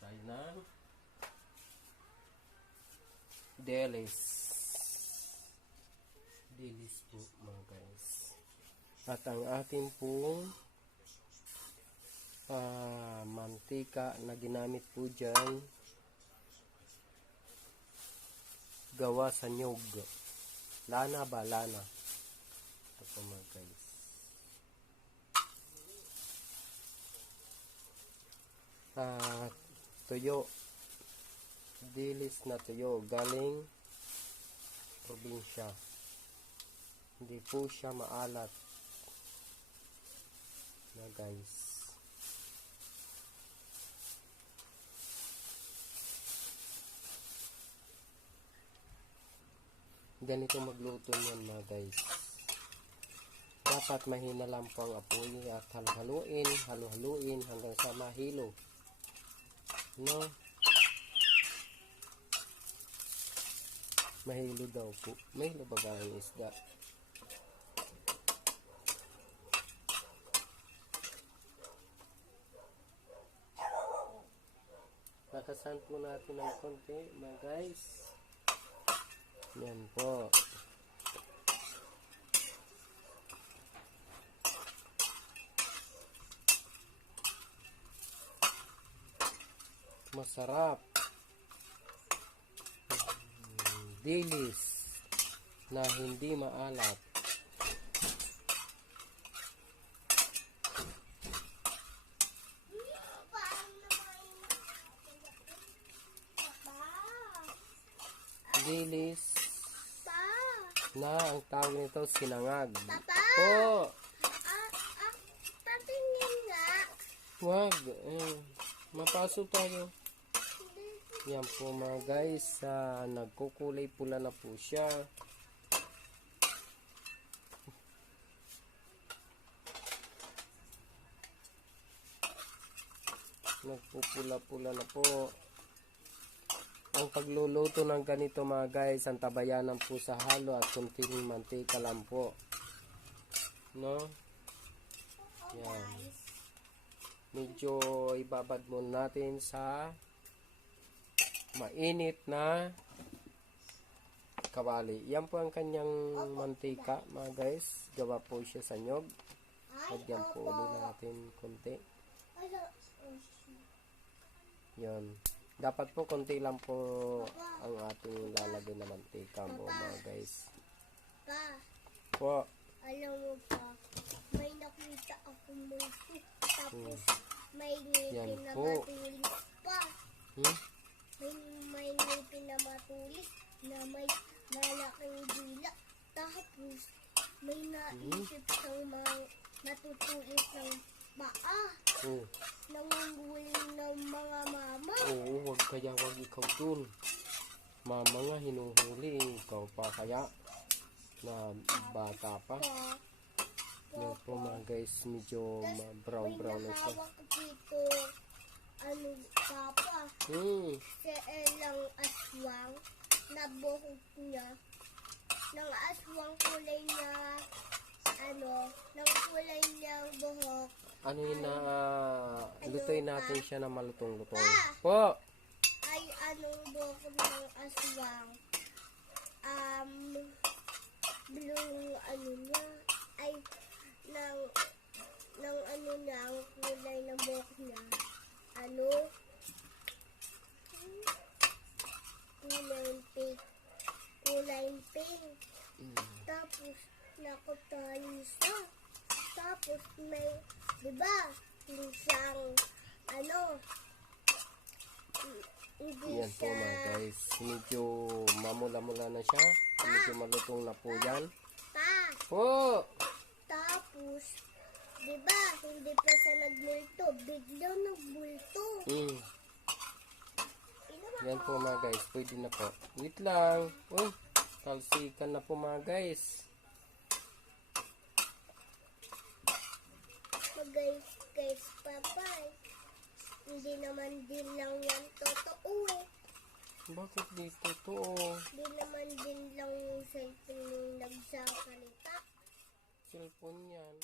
tayo ng Delis. Delis po mga guys. At ang atin pong mantika na ginamit po dyan, gawa sa nyug. Lana ba? Lana. Ito po mga guys. Tuyo. Dilis na tuyo. Galing probinsya. Hindi po siya maalat. Na guys. Ganito magluto niyan mga guys. Dapat mahina lang po ang apoy at halu-haluin hanggang sa mahilo. No? Mahilo daw po. Mahilo ba ang isda? Lakasan po natin ng konti mga guys. Yan po. Masarap. Dilis na hindi maalat. Dilis na ang tawag nito sinangag. Papa! Po! Patingin nga. Wag. Mapasok tayo. Yan po mga guys. Nagkukulay pula na po siya. Nagpupula-pula na po. Ang pagluluto ng ganito mga guys, ang tabayanan po sa halo at kunting mantika lang po. No? Yan. Medyo ibabad muna natin sa mainit na kawali. Yan po ang kanyang mantika mga guys. Gawa po siya sa nyog. Lagyan po ulit natin konti. Yan. Dapat po konti lang po ang ating lalagay na mantika mo mga guys. Pa, Po. alam mo pa, may nakita akong multo. Tapos may ngipin na po. matulis pa. May ngipin na matulis na may malaking dila. Tapos may naisip siyang mga natutulis ng paa. Nangunguling ng mga mama. Oo, wag ikaw dun. Mama nga hinuhuli. Ikaw pa kaya na bata pa. Yan po mga guys, medyo brown na siya. May nahawak dito, papa, sa elang aswang na buhok niya. Ng aswang kulay niya, ng kulay niyang buhok. Ano yun na, lutuin natin siya na malutong-lutong. Po! Ay, buhok ng aswang. Blue, niya, ay, niya, ang kulay ng buhok niya. Kulay pink. Tapos, nakutali siya. Tapos, may, diba, hindi siyang, hindi Yan po mga guys, medyo mamula-mula na siya. Medyo malutong na po yan. Po! Tapos, diba, hindi pa siya nagbulto. Biglang nagbulto. Yan po mga guys, pwede na po. Wait lang. Uy, talsikan na po mga guys. Guys, papa, hindi naman din lang yan totoo eh. Bakit di totoo? Hindi naman din lang yung cellphone yung nagsasalita. Cellphone yan.